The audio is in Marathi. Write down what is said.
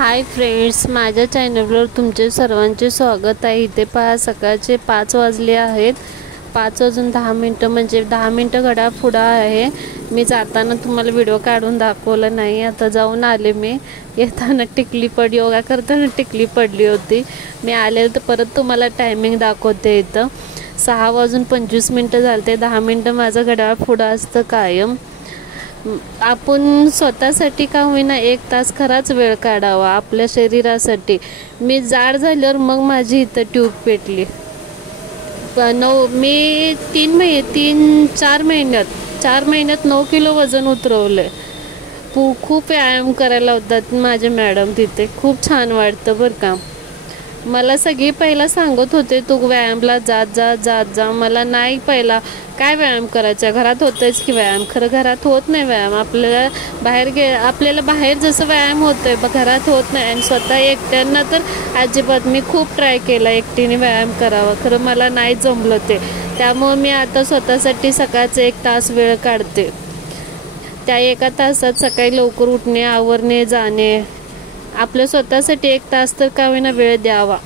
हाय फ्रेंड्स, माझ्या चॅनलवर तुमचे सर्वांचे स्वागत आहे। इथे पहा सकाळचे 5 वाजले आहेत। 5 वाजून 10 मिनिटं म्हणजे 10 मिनिटं घड्याळ पुढं आहे। मी जाताना तुम्हाला व्हिडिओ काढून दाखवला नाही। आता जाऊन आले मी। येताना टिकली पडली, योगा करताना टिकली पडली होती। मी आले तर परत तुम्हाला टायमिंग दाखवते। इथं 6 वाजून 25 मिनिटं झालते। 10 मिनिटं माझं घड्याळ पुढं असतं कायम। आपण स्वतःसाठी का होईना 1 तास खराच वेळ काढावा आपल्या शरीरासाठी। मी जाड झाल्यावर मग माझी इथं ट्यूब पेटली। मी 4 महिन्यात 9 किलो वजन उतरवले। खूप व्यायाम करायला होतात माझे मॅडम तिथे। खूप छान वाटतं बरं का। मला सगळी पहिला सांगत होते तू व्यायामला जात जा। मला नाही, पहिला काय व्यायाम करायचा, घरात होतच की व्यायाम। खरं घरात होत नाही व्यायाम। आपल्याला बाहेर जसं व्यायाम होतंय घरात होत नाही। आणि स्वतः एकट्यानं तर अजिबात, मी खूप ट्राय केला एकटीने व्यायाम करावा, खरं मला नाही जमलं ते। त्यामुळे मी आता स्वतःसाठी सकाळचं 1 तास वेळ काढते। त्या 1 तासात सकाळी लवकर उठणे, आवरणे, जाणे, आपल्या स्वतःसाठी 1 तास तर का होईना वेळ द्यावा।